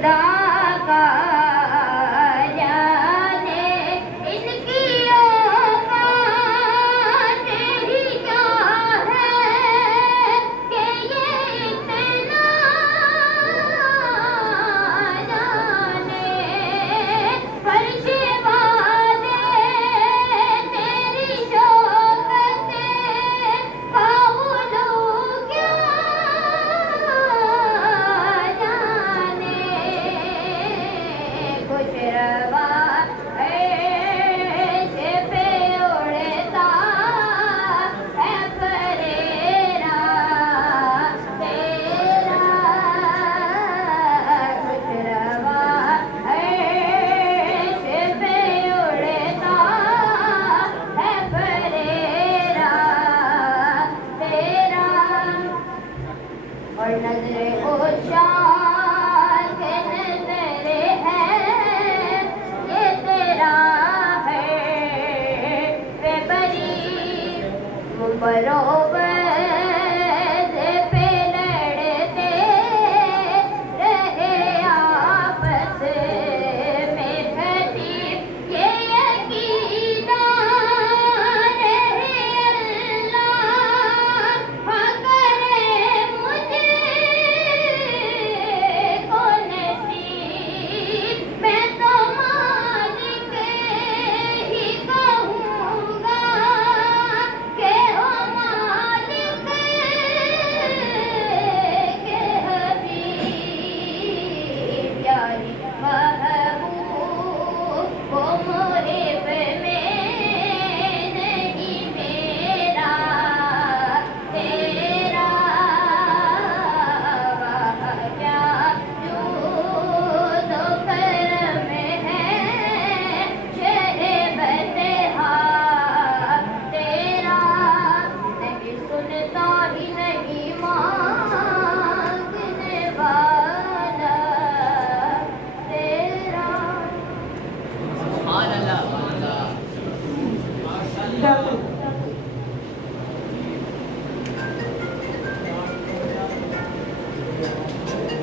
खुदा का जाने इनकी औकात ही क्या है कि ये इतना जाने। फर्श वाले तेरी शौकत काबुलू क्या जाने। खुश रवा ऐश पे उड़ता है फरेरा तेरा। खुश रवा ऐश पे उड़ता है फरेरा तेरा। और नजरे खुशाक नजरे है ये तेरा है बेबरी बरोबर